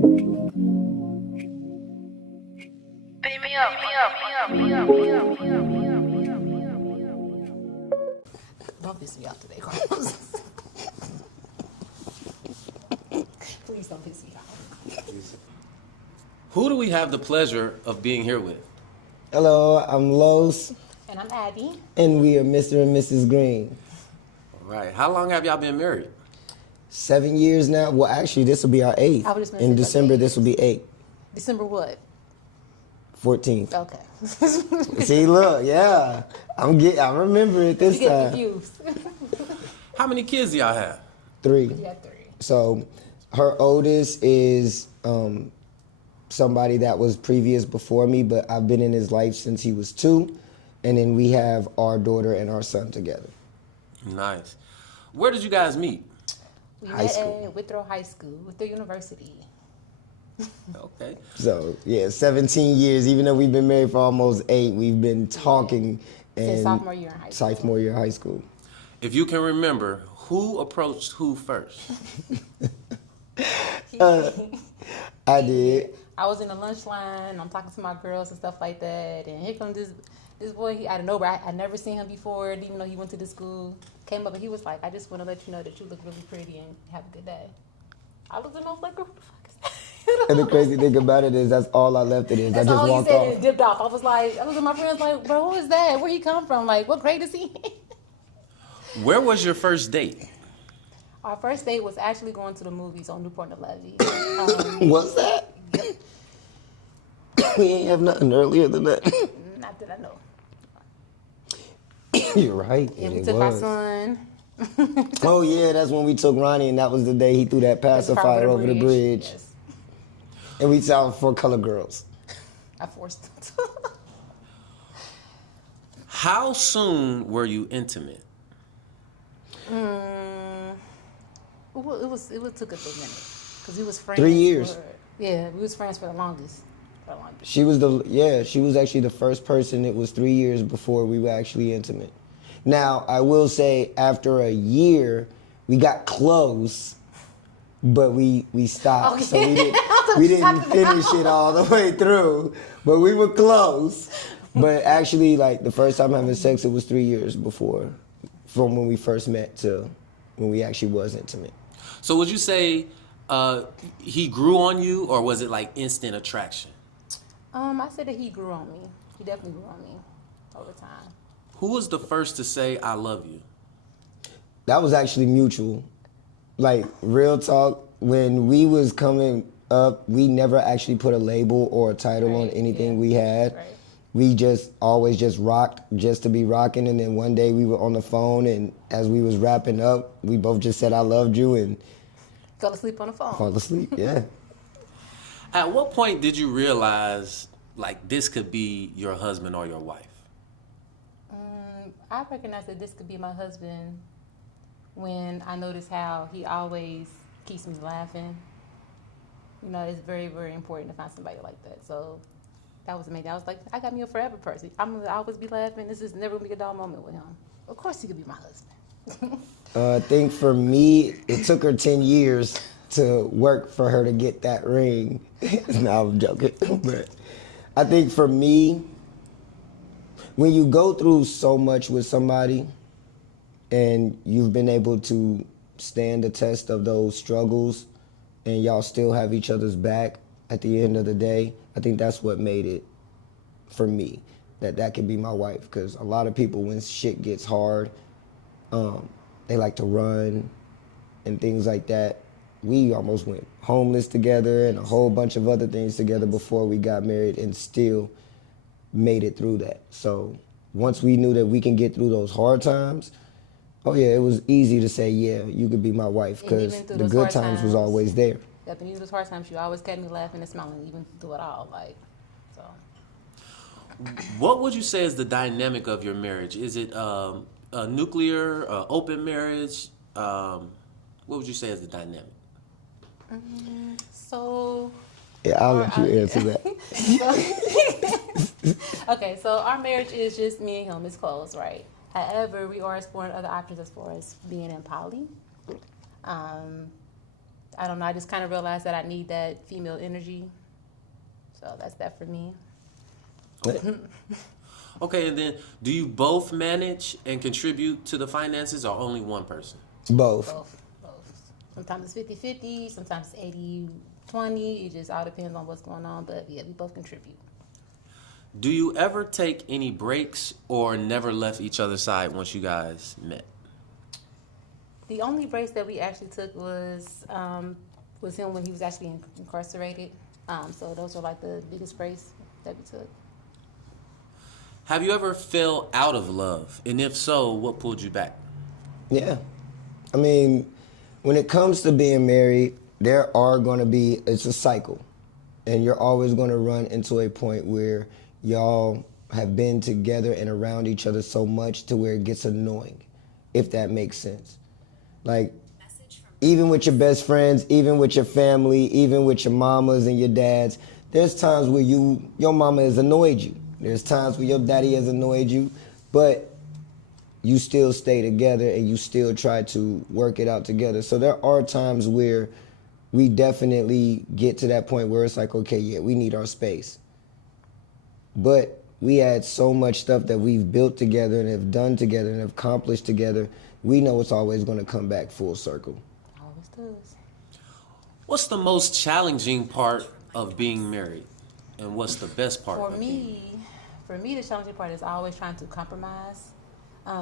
Beam me up, me up, me up, me up, me up, me up, me up, me up. Don't piss me off today, Carlos. Please don't piss me off. Who do we have the pleasure of being here with? Hello, I'm Los, And I'm Abby. and we are Mr. and Mrs. Greene. All right. How long have y'all been married? 7 years now. Well, actually, this will be our eighth. I was just gonna In say, December, like, this will be 8. December what? 14th. Okay. See, look, yeah, I remember it this You get time. confused. How many kids do y'all have? 3. Yeah, 3. So, her oldest is somebody that was previous before me, but I've been in his life since he was 2, and then we have our daughter and our son together. Nice. Where did you guys meet? We High met school. at Withrow High School, Withrow University. Okay. So, yeah, 17 years. Even though we've been married for almost 8, we've been talking. Since And sophomore year in high school. Sophomore year of high school. If you can remember, who approached who first? I did. I was in the lunch line. I'm talking to my girls and stuff like that, and here comes this boy. He out of nowhere. I never seen him before. Didn't even know he went to the school. Came up and he was like, "I just want to let you know that you look really pretty and have a good day." I looked at him. I was like, "Who the fuck is that?" And the crazy thing about it is that's all I left it is. That's I just all he walked said off. and dipped off. I was looked at my friends like, "Bro, who is that? Where he come from? Like, what grade is he?" Where was your first date? Our first date was actually going to the movies on Newport and Levee. What's that? We ain't have nothing earlier than that. Not that I know. You're right. And we it took our was. son. Oh yeah, that's when we took Ronnie, and that was the day he threw that pacifier over the bridge. Yes. And we saw 4 color girls. I forced him to. How soon were you intimate? It took us a minute because we was friends. 3 years. We was friends for the longest. She was she was actually the first person. It was 3 years before we were actually intimate. Now, I will say after a year, we got close, but we stopped. Okay. So we didn't finish it all the way through, but we were close. But actually, like the first time having sex, it was 3 years before, from when we first met to when we actually was intimate. So would you say he grew on you, or was it like instant attraction? I said that he grew on me. He definitely grew on me over time. Who was the first to say "I love you"? That was actually mutual. Like, real talk, when we was coming up, we never actually put a label or a title on anything we had. Right. We just always just rocked just to be rocking, and then one day we were on the phone, and as we was wrapping up, we both just said I loved you and Fell asleep on the phone. fall asleep, yeah. At what point did you realize like this could be your husband or your wife? I recognize that this could be my husband when I notice how he always keeps me laughing. You know, it's very, very important to find somebody like that. So that was amazing. I was like, I got me a forever person. I'm going to always be laughing. This is never going to be a dull moment with him. Of course he could be my husband. I think for me, it took her 10 years to work for her to get that ring. No, I'm joking. But I think for me, when you go through so much with somebody and you've been able to stand the test of those struggles and y'all still have each other's back at the end of the day, I think that's what made it for me, that could be my wife. Because a lot of people, when shit gets hard, they like to run and things like that. We almost went homeless together and a whole bunch of other things together before we got married and still made it through that. So once we knew that we can get through those hard times, oh yeah, it was easy to say, yeah, you could be my wife, because the good times was always there. Yep, and even those hard times, you always kept me laughing and smiling, even through it all. Like, so. What would you say is the dynamic of your marriage? Is it a nuclear, open marriage? What would you say is the dynamic? So. Yeah, I'll let you answer that. Okay, so our marriage is just me and him. It's closed, right? However, we are exploring other options as far as being in poly. I don't know. I just kind of realized that I need that female energy. So that's that for me. Okay, and then do you both manage and contribute to the finances, or only one person? Both. Both. Sometimes it's 50-50, sometimes it's 80-20. It just all depends on what's going on. But yeah, we both contribute. Do you ever take any breaks or never left each other's side once you guys met? The only breaks that we actually took was him when he was actually incarcerated. So those are like the biggest breaks that we took. Have you ever fell out of love? And if so, what pulled you back? Yeah. I mean, when it comes to being married, there are going to be, it's a cycle. And you're always going to run into a point where y'all have been together and around each other so much to where it gets annoying, if that makes sense. Like, even with your best friends, even with your family, even with your mamas and your dads, there's times where your mama has annoyed you. There's times where your daddy has annoyed you, but you still stay together and you still try to work it out together. So there are times where we definitely get to that point where it's like, okay, yeah, we need our space. But we had so much stuff that we've built together and have done together and have accomplished together. We know it's always going to come back full circle. Always does. What's the most challenging part of being married? And what's the best part For of being me, the challenging part is always trying to compromise.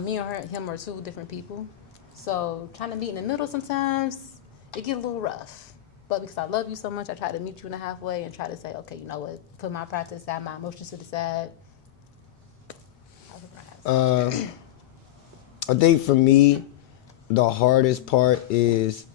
Me and him are two different people. So trying to meet in the middle sometimes, it gets a little rough. But because I love you so much, I try to meet you in the halfway and try to say, okay, you know what, put my pride to the side, my emotions to the side. I think for me, the hardest part is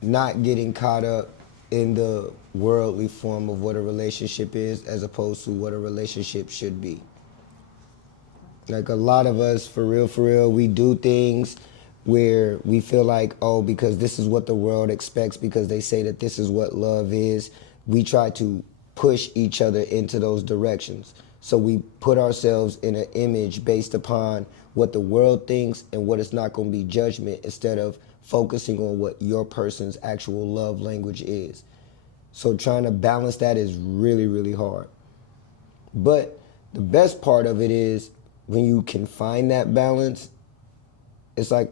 not getting caught up in the worldly form of what a relationship is as opposed to what a relationship should be. Like a lot of us, for real, we do things where we feel like, oh, because this is what the world expects, because they say that this is what love is, we try to push each other into those directions. So we put ourselves in an image based upon what the world thinks and what it's not going to be judgment, instead of focusing on what your person's actual love language is. So trying to balance that is really, really hard. But the best part of it is when you can find that balance, it's like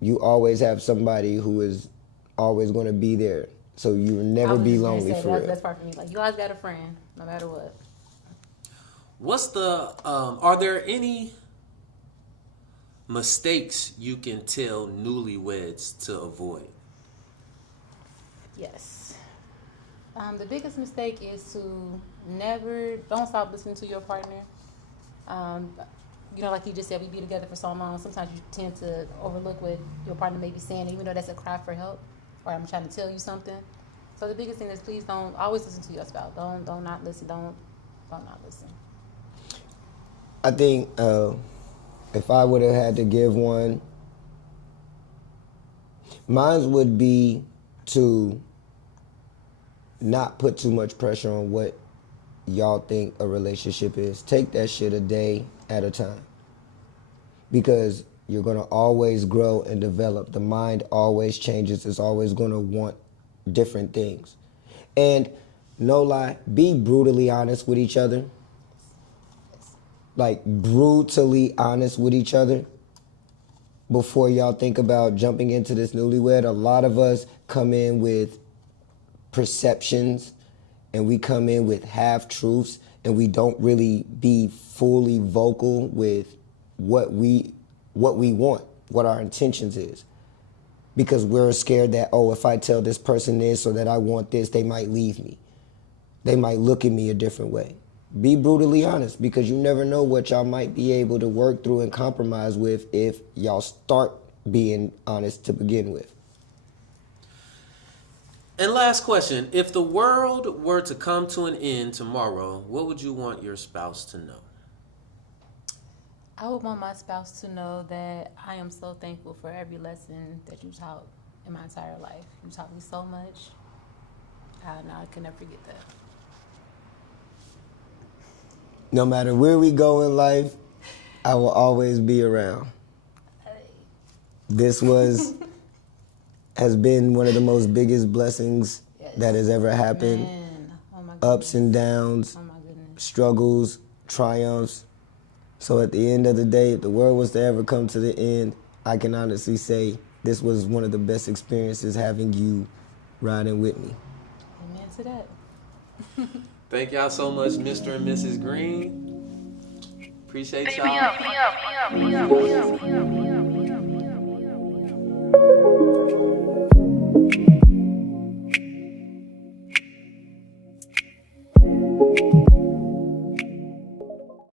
you always have somebody who is always going to be there. So you will never be lonely for real. That's the best part for me. Like, you always got a friend, no matter what. What's the, are there any mistakes you can tell newlyweds to avoid? Yes. The biggest mistake is to don't stop listening to your partner. Like you just said, we be together for so long. Sometimes you tend to overlook what your partner may be saying, even though that's a cry for help, or I'm trying to tell you something. So the biggest thing is, please don't always listen to your spouse. Don't not listen. Don't not listen. I think if I would have had to give one, mine would be to not put too much pressure on what y'all think a relationship is. Take that shit a day at a time. Because you're going to always grow and develop. The mind always changes. It's always going to want different things. And no lie, be brutally honest with each other. Like, brutally honest with each other before y'all think about jumping into this newlywed. A lot of us come in with perceptions and we come in with half-truths, and we don't really be fully vocal with what we want, what our intentions is. Because we're scared that, oh, if I tell this person this or that I want this, they might leave me. They might look at me a different way. Be brutally honest, because you never know what y'all might be able to work through and compromise with if y'all start being honest to begin with. And last question, if the world were to come to an end tomorrow, what would you want your spouse to know? I would want my spouse to know that I am so thankful for every lesson that you taught in my entire life. You taught me so much. I can never forget that. No matter where we go in life, I will always be around. This was has been one of the most biggest blessings that has ever happened. Man. Oh my goodness. Ups and downs, Oh my goodness. struggles, triumphs. So at the end of the day, if the world was to ever come to the end, I can honestly say this was one of the best experiences having you riding with me. Amen to that. Thank y'all so much, Mr. and Mrs. Greene. Appreciate y'all. Beat me up.